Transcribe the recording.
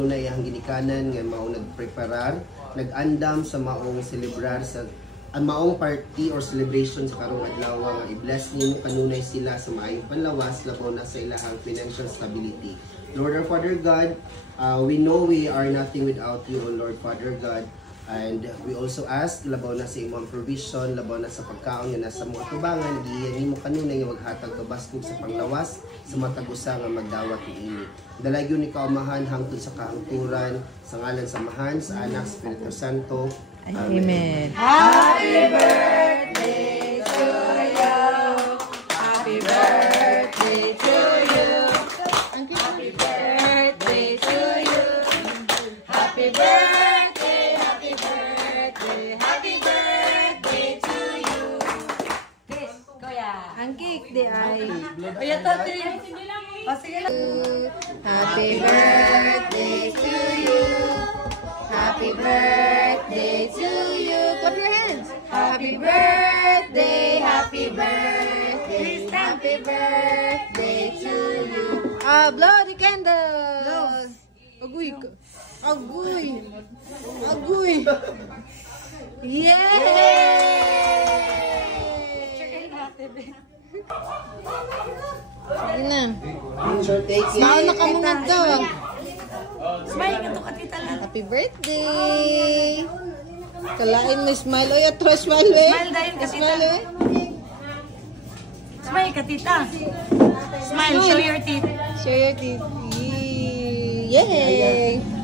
na iyang ginikanan nga mao nagpreparar, nag-andam sa maong celebrar sa ang maong party or celebration sa karong adlaw nga i-bless nimo kanunay sila sa maayong panlawas labaw na sa ilahang financial stability. Lord our Father God, we know we are nothing without you, O Lord Father God. And we also ask, labaw na sa imong provision, labaw na sa pagkaon nga nasa mga tubangan, giyan mo kanunay nga maghatag kabaskog sa panglawas, sa matag usa nga magdawat niini. Dalagyo ni kaumahan hangtod sa kaangturan, sa ngalan sa Amahan, sa Anak, Espiritu Santo. Amen. Happy birthday to you. Happy birthday to you. Happy birthday to you. Happy birthday, happy birthday, happy birthday to you. Kiss, kuya. Ang cake di ay. Kuya Toti. O sige lang. Happy birthday to you. Happy birthday to you. Clap your hands. Happy birthday, happy birthday, happy birthday to you. Blow the candles. Agoy. Agoy. Agoy. Yay! Sige na. Smile na ka muna to. Smile ka to katita lang. Happy birthday! Kalain mo smile. Oy, atro smile eh. Smile dahil katita. Smile eh. Smile katita. Smile, show your teeth. Show your teeth. Yay!